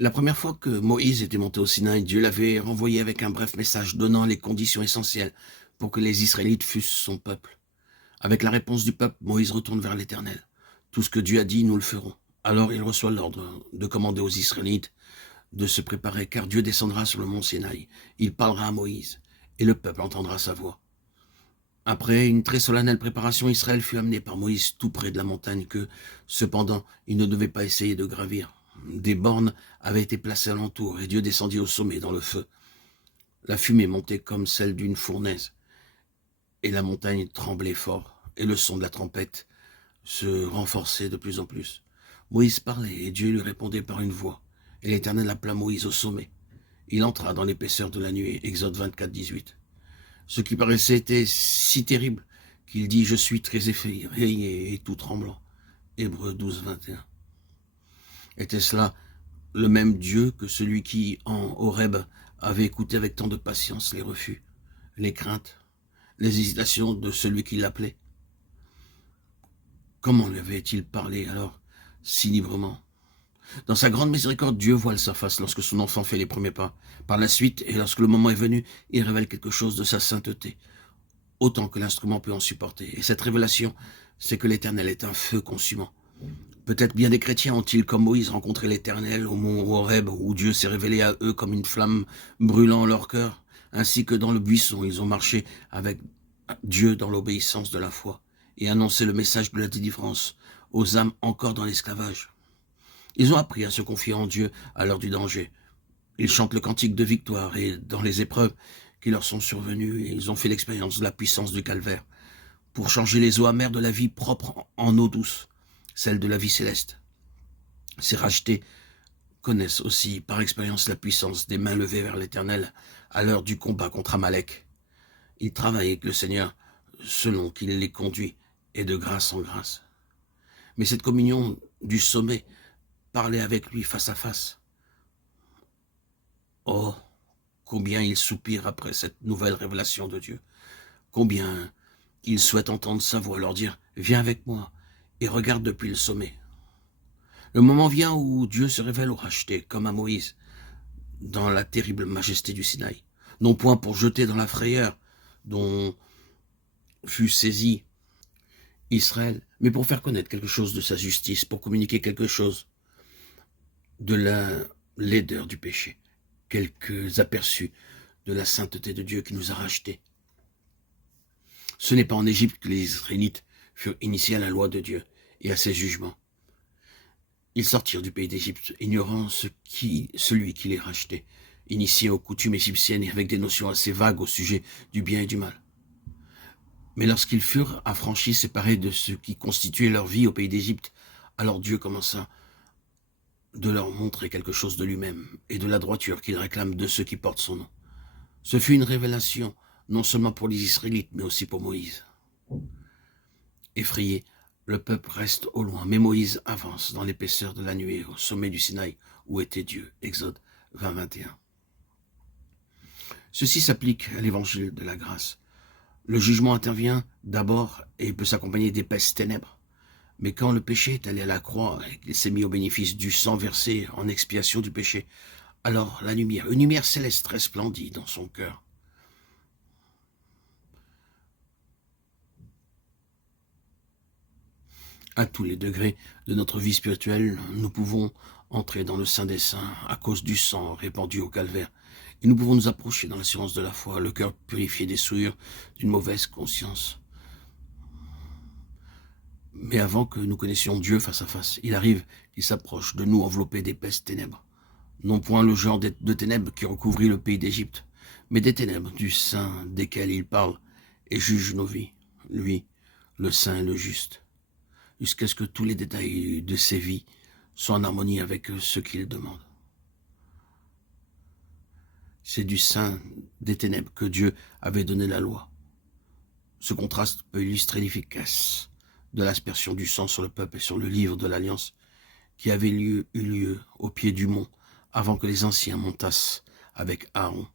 La première fois que Moïse était monté au Sinaï, Dieu l'avait renvoyé avec un bref message donnant les conditions essentielles pour que les Israélites fussent son peuple. Avec la réponse du peuple, Moïse retourne vers l'Éternel. Tout ce que Dieu a dit, nous le ferons. Alors il reçoit l'ordre de commander aux Israélites de se préparer, car Dieu descendra sur le mont Sinaï. Il parlera à Moïse, et le peuple entendra sa voix. Après une très solennelle préparation, Israël fut amené par Moïse tout près de la montagne que, cependant, il ne devait pas essayer de gravir. Des bornes avaient été placées alentour, et Dieu descendit au sommet dans le feu. La fumée montait comme celle d'une fournaise, et la montagne tremblait fort, et le son de la trompette se renforçait de plus en plus. Moïse parlait, et Dieu lui répondait par une voix, et l'Éternel appela Moïse au sommet. Il entra dans l'épaisseur de la nuée, Exode 24, 18. Ce qui paraissait était si terrible qu'il dit « Je suis très effrayé et tout tremblant ». Hébreux 12, 21. Était-ce là le même Dieu que celui qui, en Horeb, avait écouté avec tant de patience les refus, les craintes, les hésitations de celui qui l'appelait? Comment lui avait-il parlé alors, si librement? Dans sa grande miséricorde, Dieu voile sa face lorsque son enfant fait les premiers pas. Par la suite, et lorsque le moment est venu, il révèle quelque chose de sa sainteté, autant que l'instrument peut en supporter. Et cette révélation, c'est que l'Éternel est un feu consumant. Peut-être bien des chrétiens ont-ils, comme Moïse, rencontré l'Éternel au mont Horeb, où Dieu s'est révélé à eux comme une flamme brûlant leur cœur, ainsi que dans le buisson, ils ont marché avec Dieu dans l'obéissance de la foi et annoncé le message de la délivrance aux âmes encore dans l'esclavage. Ils ont appris à se confier en Dieu à l'heure du danger. Ils chantent le cantique de victoire et dans les épreuves qui leur sont survenues, ils ont fait l'expérience de la puissance du calvaire pour changer les eaux amères de la vie propre en eau douce, celle de la vie céleste. Ces rachetés connaissent aussi par expérience la puissance des mains levées vers l'Éternel à l'heure du combat contre Amalek. Ils travaillent avec le Seigneur selon qu'il les conduit et de grâce en grâce. Mais cette communion du sommet, parler avec lui face à face, oh, combien ils soupirent après cette nouvelle révélation de Dieu. Combien ils souhaitent entendre sa voix leur dire « Viens avec moi et regarde depuis le sommet ». Le moment vient où Dieu se révèle aux rachetés, comme à Moïse, dans la terrible majesté du Sinaï. Non point pour jeter dans la frayeur dont fut saisi Israël, mais pour faire connaître quelque chose de sa justice, pour communiquer quelque chose de la laideur du péché, quelques aperçus de la sainteté de Dieu qui nous a rachetés. Ce n'est pas en Égypte que les Israélites furent initiés à la loi de Dieu et à ses jugements. Ils sortirent du pays d'Égypte, ignorant celui qui les rachetait, initiés aux coutumes égyptiennes et avec des notions assez vagues au sujet du bien et du mal. Mais lorsqu'ils furent affranchis, séparés de ce qui constituait leur vie au pays d'Égypte, alors Dieu commença de leur montrer quelque chose de lui-même et de la droiture qu'il réclame de ceux qui portent son nom. Ce fut une révélation, non seulement pour les Israélites, mais aussi pour Moïse. Effrayé, le peuple reste au loin, mais Moïse avance dans l'épaisseur de la nuée, au sommet du Sinaï, où était Dieu. Exode 20, 21. Ceci s'applique à l'évangile de la grâce. Le jugement intervient d'abord et peut s'accompagner d'épaisses ténèbres. Mais quand le péché est allé à la croix et qu'il s'est mis au bénéfice du sang versé en expiation du péché, alors la lumière, une lumière céleste resplendit dans son cœur. À tous les degrés de notre vie spirituelle, nous pouvons entrer dans le Saint des Saints à cause du sang répandu au calvaire. Et nous pouvons nous approcher dans l'assurance de la foi, le cœur purifié des souillures d'une mauvaise conscience. Mais avant que nous connaissions Dieu face à face, il arrive qu'il s'approche de nous enveloppé d'épaisses ténèbres. Non point le genre de ténèbres qui recouvrit le pays d'Égypte, mais des ténèbres du Saint desquelles il parle et juge nos vies, lui, le Saint et le Juste, jusqu'à ce que tous les détails de ses vies soient en harmonie avec ce qu'il demande. C'est du sein des ténèbres que Dieu avait donné la loi. Ce contraste peut illustrer l'efficace de l'aspersion du sang sur le peuple et sur le livre de l'Alliance qui avait eu lieu au pied du mont avant que les anciens montassent avec Aaron